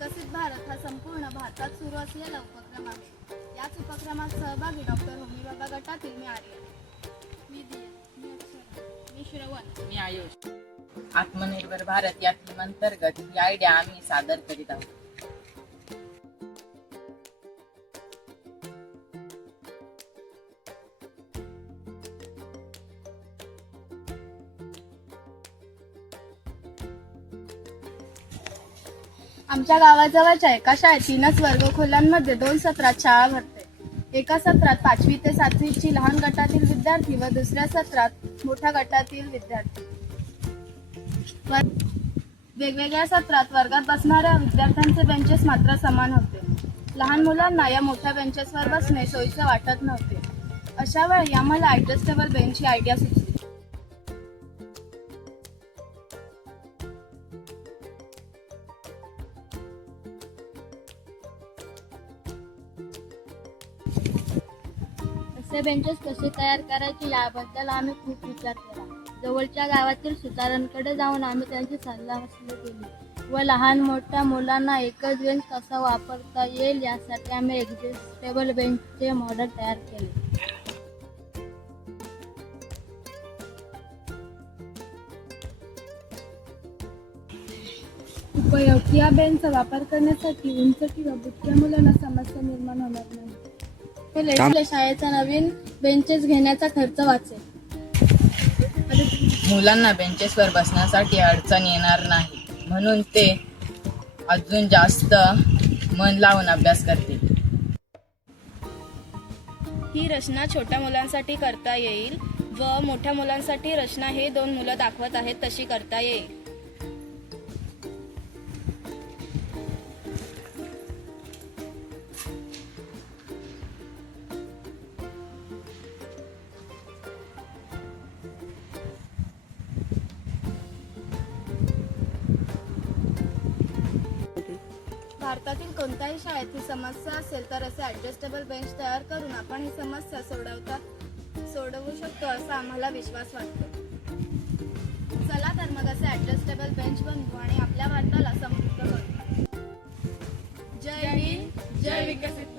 विकसित भारत हा संपूर्ण भारतात सुरू असलेला उपक्रम आहे. याच उपक्रमात सहभागी डॉक्टर होमी बाबा गटातील मी आर्य. मी मी मी श्रवण. मी आयुष. आत्मनिर्भर भारत या थीम अंतर्गत ही आयडिया आम्ही सादर करीत आहोत. आमच्या गावाजवळच्या एका शाळेत तीनच वर्गखोल्यांमध्ये दोन सत्रात शाळा भरते. एका सत्रात पाचवी ते सातवीची लहान गटातील विद्यार्थी व दुसऱ्या सत्रात मोठ्या गटातील विद्यार्थी. वेगवेगळ्या सत्रात वर्गात बसणाऱ्या विद्यार्थ्यांचे बेंचेस मात्र समान होते. लहान मुलांना या मोठ्या बेंचेसवर बसणे सोयीचे वाटत नव्हते. अशा वेळी आम्हाला ॲडजस्टेबल बेंचची आयडिया सुचली. असे बेंचेस कसे तयार करायचे याबद्दल आम्ही खूप विचार केला. जवळच्या गावातील सुतारांकडे जाऊन आम्ही त्यांची सल्ला केली. व लहान मोठ्या मुलांना एकच बेंच कसा वापरता येईल यासाठी आम्ही एक्झिस्टेबल बेंचचे मॉडेल तयार केले. उपयोग. या बेंचचा वापर करण्यासाठी उंच किंवा बुटक्या मुलांना समस्या निर्माण होणार नाही. लेटले शाळेचा नवीन बेंचेस घेण्याचा खर्च वाचेल. मुलांना बेंचेसवर बसण्यासाठी अडचण येणार नाही. म्हणून ते अजून जास्त मन लावून अभ्यास करतील. ही रचना छोट्या मुलांसाठी करता येईल व मोठ्या मुलांसाठी रचना हे दोन मुलं दाखवत आहेत तशी करता येईल. भारतातील कोणत्याही शाळेत ही समस्या असेल तर असे ॲडजस्टेबल बेंच तयार करून आपण ही समस्या सोडवता सोडवू शकतो असा आम्हाला विश्वास वाटतो. चला तर मग असे ॲडजस्टेबल बेंच बनवू आणि आपल्या भारताला समृद्ध करू. जय हिंद जय विकसित